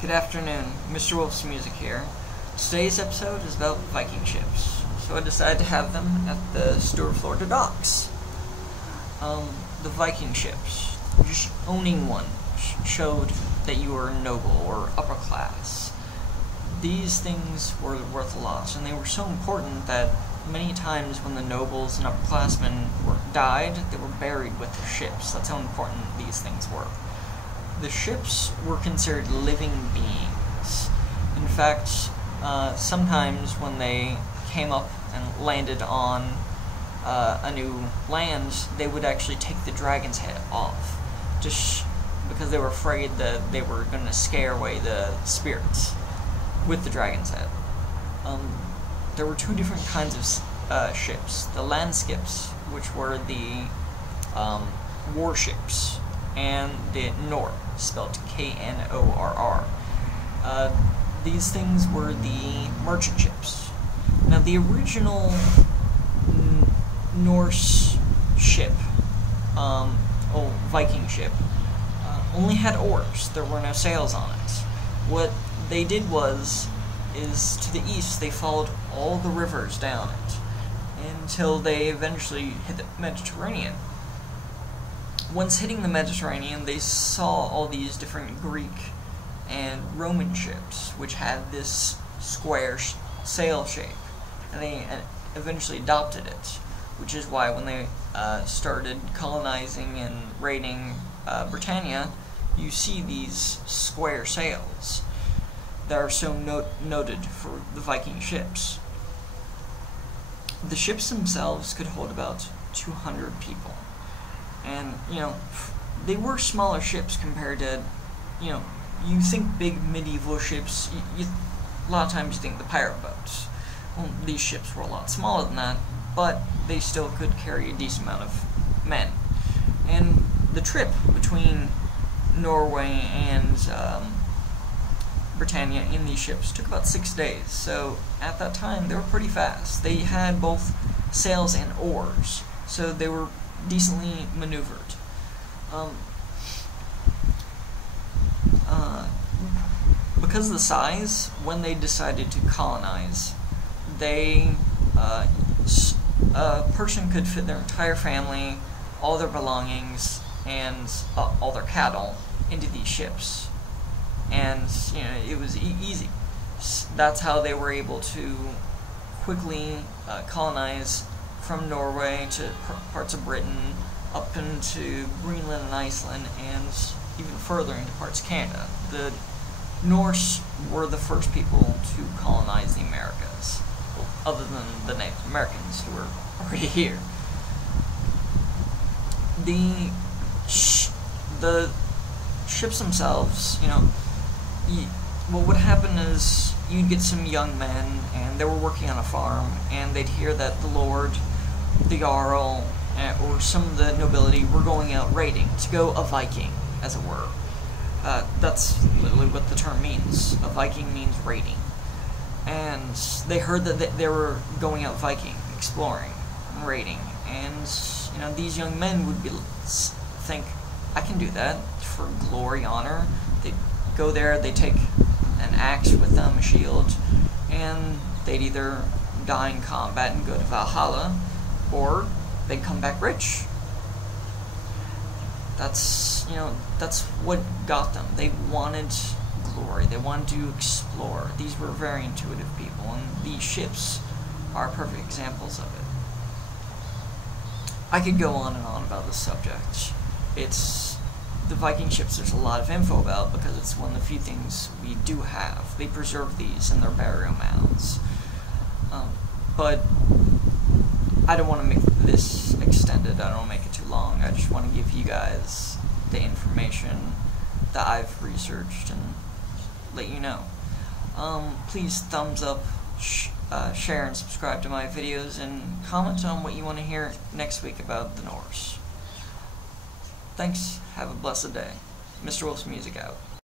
Good afternoon, Mr. Wolf's Music here. Today's episode is about Viking ships, so I decided to have them at the Stuart, Florida docks. The Viking ships, just owning one showed that you were noble or upper class. These things were worth a lot, and they were so important that many times when the nobles and upperclassmen died, they were buried with their ships. That's how important these things were. The ships were considered living beings. In fact, sometimes when they came up and landed on a new land, they would actually take the dragon's head off, just because they were afraid that they were going to scare away the spirits with the dragon's head. There were two different kinds of ships. The land skips, which were the warships, and the Norse, spelled K-N-O-R-R. These things were the merchant ships. Now, the original Norse ship, Viking ship, only had oars. There were no sails on it. What they did is to the east, they followed all the rivers down it until they eventually hit the Mediterranean. Once hitting the Mediterranean, they saw all these different Greek and Roman ships, which had this square sail shape, and they eventually adopted it, which is why when they started colonizing and raiding Britannia, you see these square sails that are so noted for the Viking ships. The ships themselves could hold about 200 people. And, they were smaller ships compared to, you think big medieval ships, a lot of times you think the pirate boats. Well, these ships were a lot smaller than that, but they still could carry a decent amount of men. And the trip between Norway and Britannia in these ships took about 6 days, so at that time they were pretty fast. They had both sails and oars, so they were decently maneuvered. Because of the size, when they decided to colonize, a person could fit their entire family, all their belongings, and all their cattle into these ships. And, it was easy. That's how they were able to quickly colonize from Norway to parts of Britain, up into Greenland and Iceland, and even further into parts of Canada. The Norse were the first people to colonize the Americas, well, other than the Native Americans who were already here. The ships themselves, what would happen is you'd get some young men, and they were working on a farm, and they'd hear that the Lord, the Jarl, or some of the nobility were going out raiding, to go a Viking, as it were. That's literally what the term means. A Viking means raiding. And they heard that they were going out Viking, exploring, and raiding, and, these young men would think, I can do that, for glory, honor. They'd go there, they'd take an axe with them, a shield, and they'd either die in combat and go to Valhalla, or they'd come back rich. That's what got them. They wanted glory. They wanted to explore. These were very intuitive people, and these ships are perfect examples of it. I could go on and on about this subject. The Viking ships there's a lot of info about because it's one of the few things we do have. They preserve these in their burial mounds. But I don't want to make this extended. I don't want to make it too long. I just want to give you guys the information that I've researched and let you know. Please thumbs up, share and subscribe to my videos, and comment on what you want to hear next week about the Norse. Thanks. Have a blessed day. Mr. Wolf's Music out.